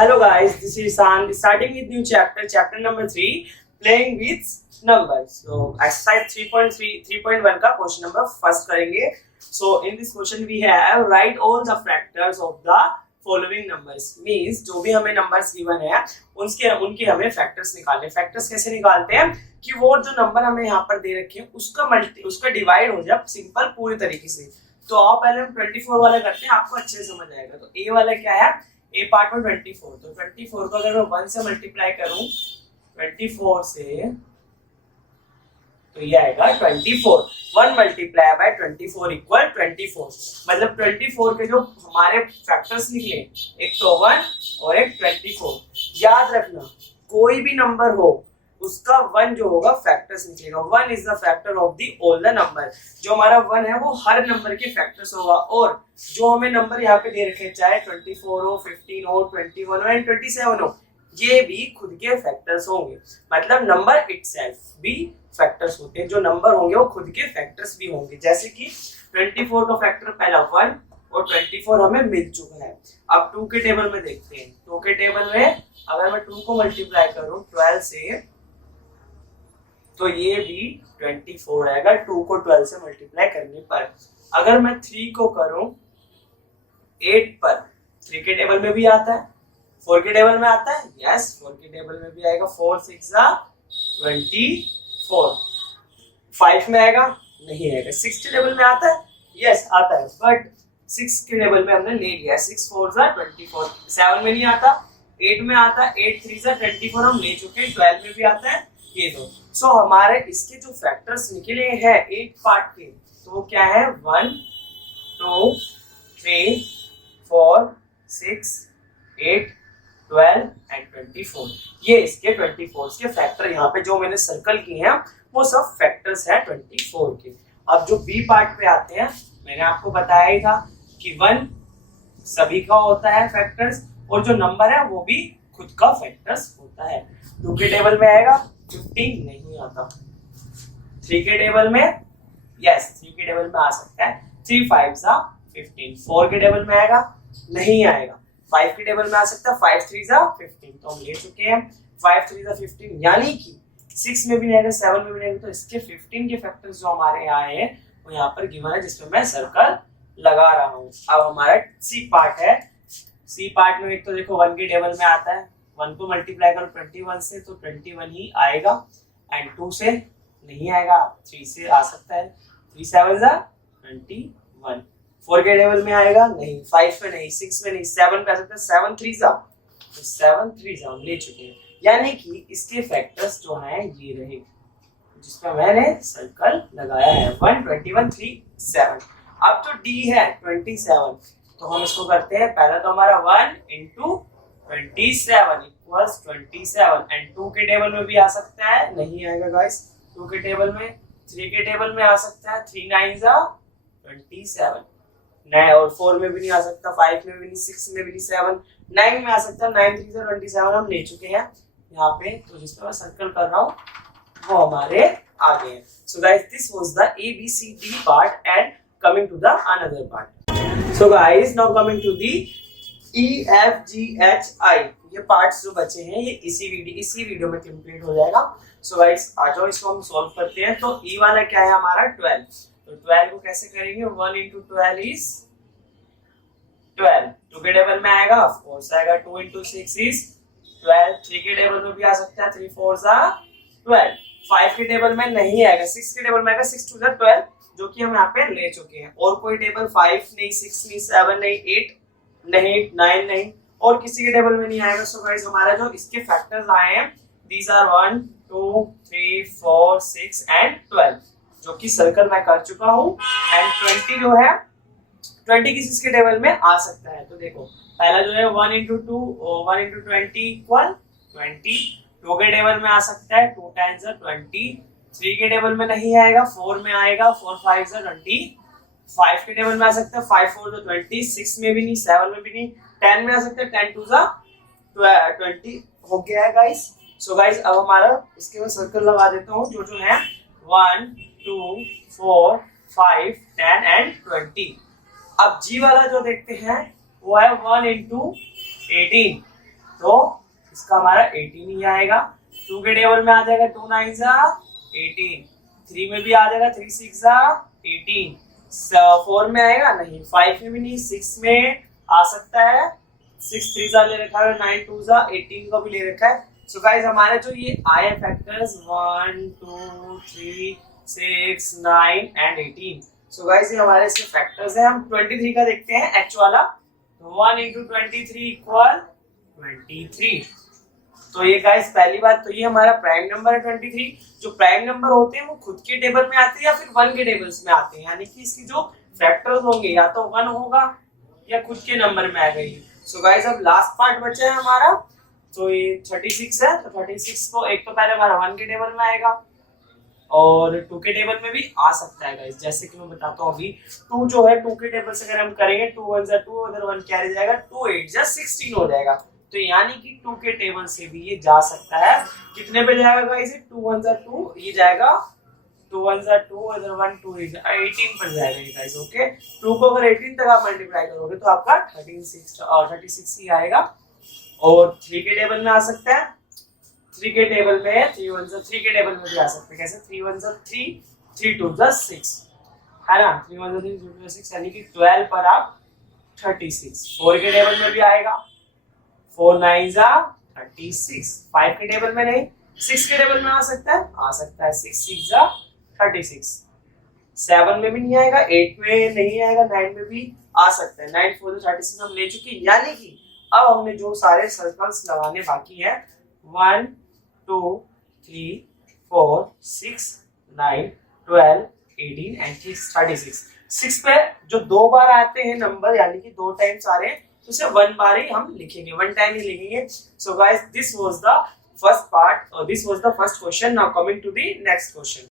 Hello guys, this is Isan. Starting with new chapter number 3, playing with numbers. So exercise 3.3 3.1 का question number first करेंगे. So in this question we have write all the factors of the following numbers. Means जो भी हमें numbers given है उनके हमें factors निकालने. Factors कैसे निकालते हैं कि वो जो number हमें यहाँ पर दे रखे हैं उसका divide हो जाए सिंपल पूरी तरीके से. तो आप पहले हम 24 वाला करते हैं, आपको अच्छे से समझ आएगा. तो ए वाला क्या है, ए पार्ट में 24. तो 24 को अगर मैं 1 से मल्टीप्लाई करूं 24 से तो ये आएगा 24. 1 मल्टीप्लाई बाय 24 इक्वल 24. मतलब 24 के जो हमारे फैक्टर्स निकले, एक तो 1 और एक 24. याद रखना कोई भी नंबर हो उसका 1 जो होगा फैक्टर्स निकलेगा. 1 is the factor of the all the number. जो हमारा 1 है वो हर नंबर के फैक्टर्स होगा. और जो हमें नंबर यहाँ पे दे रखे हैं, चाहे 24 हो, 15 हो, 21 हो एंड 27 हो, ये भी खुद के फैक्टर्स होंगे. मतलब नंबर इटसेल्फ भी फैक्टर्स होते हैं. जो नंबर होंगे वो खुद के फैक्टर्स भी होंगे. जैसे कि 24 का फैक्टर पहला 1 और 24 हमें मिल चुका है. अब 2 के टेबल में देखते हैं. 2 के टेबल में अगर मैं 2 को मल्टीप्लाई करूं 12 से तो ये भी 24 आएगा 2 को 12 से मल्टीप्लाई करने पर. अगर मैं 3 को करूं 8 पर, 3 के टेबल में भी आता है, 4 के टेबल में आता है. यस, 4 के टेबल में भी आएगा. 4 6 24. 5 में आएगा? नहीं आएगा. 6 के टेबल में आता है? यस आता है, बट 6 के टेबल में हमने ले लिया. 6 4 24. 7 में नहीं आता, 8 में आता. 8 3 24 हम ले चुके हैं. 12 में भी आता है. ये दो. सो हमारे इसके जो फैक्टर्स निकले हैं 8 पार्ट के, तो वो क्या है 1 2 3 4 6 8 12 एंड 24. ये इसके 24 के फैक्टर यहाँ पे जो मैंने सर्कल किए हैं वो सब फैक्टर्स है 24 के. अब जो बी पार्ट पे आते हैं, मैंने आपको बताया ही था कि 1 सभी का होता है फैक्टर्स और जो नंबर है वो भी खुद का फैक्टर्स होता है. 2 के टेबल में आएगा 15 नहीं आता. 3 के टेबल में यस 3 के टेबल में आ सकता है. 3 5 15. 4 के टेबल में आएगा? नहीं आएगा. 5 के टेबल में आ सकता है. 5 3 15. तो हम ले चुके हैं. 5 3 15 यानी कि 6 में भी नहीं आएगा, 7 में भी नहीं आएगा. तो इसके 15 के फैक्टर्स जो हमारे यहाँ आए हैं वो यहाँ पर गिवन है जिसमें मैं सर्कल लगा रहा हूँ. अब हमारा सी पार्ट है. सी पार्ट में एक तो देखो 1 के टेबल में आता है. 1 को मल्टीप्लाई करो 21 से तो 21 ही आएगा. एंड 2 से नहीं आएगा. 3 से आ सकता है. 3 7 21. 4 के टेबल में आएगा? नहीं. 5 पे नहीं, 6 में नहीं, 7 पे आ सकता है. 7 3 तो 7 3 हम ले चुके हैं. यानी कि इसके फैक्टर्स जो हैं ये रहे जिसमें मैंने सर्कल लगाया है. 1 21 3 7. अब जो डी है 27, तो हम इसको करते हैं. पहला तो हमारा 1 into 27 equals 27. एंड 2 के टेबल में भी आ सकता है. नहीं आएगा गाइस 2 के टेबल में. 3 के टेबल में आ सकता है. 3 9 27. 9 और 4 में भी नहीं आ सकता. 5 में भी नहीं, 6 में भी नहीं, 7 9 में आ सकता है. 9 3 27 हम ले चुके हैं यहाँ पे. तो जिस पे मैं सर्कल कर रहा हूँ वो हमारे आगे हैं. So guys this was the A B C D part and coming to the another part. So guys now coming to the E F G H I. ये पार्ट्स जो बचे हैं ये इसी वीडियो में कंप्लीट हो जाएगा. सो गाइस आ जाओ इसको हम सॉल्व करते हैं. तो E वाला क्या है हमारा 12. तो 12 को कैसे करेंगे? 1 into 12 is 12. 2 के टेबल में आएगा? ऑफ कोर्स आएगा. 2 into 6 is 12. 3 के टेबल में भी आ सकता है. 3 4 12. 5 के टेबल में नहीं आएगा. 6 के टेबल में आएगा. 6 2 12 जो कि हम यहाँ पे ले चुके हैं. और कोई टेबल 5 नहीं, 6 नहीं, 7 नहीं, 8 नहीं, 9 नहीं और किसी के टेबल में नहीं आएगा. सो गाइस हमारा जो इसके फैक्टर्स आए हैं दीज आर 1 2 3 4 6 एंड 12 जो कि सर्कल मैं कर चुका हूँ. एंड 20 जो है 20 किसी के टेबल में आ सकता है. तो देखो पहला जो है 1 into 2 1 into 20 equal 20. 2 के टेबल में आ सकता है. 2 times 20. 3 के टेबल में नहीं आएगा. 4 में आएगा. 4 5 20. 5 के टेबल में आ सकता है. 5 4 20. 6 में भी नहीं, 7 में भी नहीं. 10 में आ सकता है. 10 2 20 हो गया है गाइस. सो गाइस अब हमारा इसके में सर्कल लगा देता हूँ जो है 1 2 4 5 10 एंड 20. अब जी वाला जो देखते हैं वो है 1 into 18. तो इसका हमारा 18 ही आएगा। 2 के टेबल में आ जाएगा 2 9 जा 18, 3 में भी आ जाएगा 3 6 जा 18, 4 में आएगा नहीं, 5 में भी नहीं, 6 में आ सकता है, 6 3 जा ले रखा है, 9 2 जा 18 को भी ले रखा है। सो गाइस हमारे जो ये आए फैक्टर्स 1 2 3 6 9 एंड 18, सो गाइस ये हमारे इसके फैक्टर्स हैं। हम 23 का देखते हैं एच वाला, 1 into 23 इक्वल 23। तो ये गाइस पहली बात तो ये हमारा प्राइम नंबर है 23। जो प्राइम नंबर होते हैं वो खुद के टेबल में आते हैं या फिर 1 के टेबल्स में आते हैं, यानी कि इसकी जो फैक्टर्स होंगे या तो 1 होगा या खुद के नंबर में आ गई। सो गाइस अब लास्ट पार्ट बचा है हमारा, तो ये 36 है, तो 36 को एक तो पहले हमारा 1 के टेबल में आएगा और 2 के टेबल में भी आ सकता है गाइस। जैसे कि मैं बताता हूँ अभी 2 जो है 2 के टेबल से अगर हम करेंगे 2 1 जा 2, उधर 1 कैरी जाएगा, 2 8 जा 16 हो जाएगा। तो यानी कि 2 के टेबल से भी ये जा सकता है। कितने पे जाएगा गाइस? 2 1 जा 2, ये जाएगा 2 1 जा 2, इधर 1 2 8 18 पर जाएगा ये गाइस। ओके, 2 को अगर 18 तक आप मल्टीप्लाई करोगे तो आपका 36 ही आएगा। और 3 के टेबल में आ सकता है, 3 के टेबल में 3 1 जा 3 के टेबल में भी आ सकते हैं। कैसे? 3 1 जा 3, 3 2 जा 6, है ना? 3 1 जा 3, 3 2 जा 6, यानी कि 12 पर आप 36। 4 के टेबल में भी आएगा, 4 9 जा 36। 5 के टेबल में नहीं, 6 के टेबल में आ सकता है, 6 6 जा 36। 7 में भी नहीं आएगा, 8 में नहीं आएगा, 9 में भी आ सकता है। 9 4 जा 36 हम ले चुके, यानी कि अब हमने जो सारे सर्कल्स लगाने बाकी हैं 1 2 3 4 6 9 12 18 एंड 36। 6 पे जो 2 बार आते हैं नंबर, यानी कि 2 टाइम्स आ रहे हैं, तो उसे 1 बार ही हम लिखेंगे, 1 टाइम ही लिखेंगे। So guys this was the first part, this was the first question. Now coming to the next question.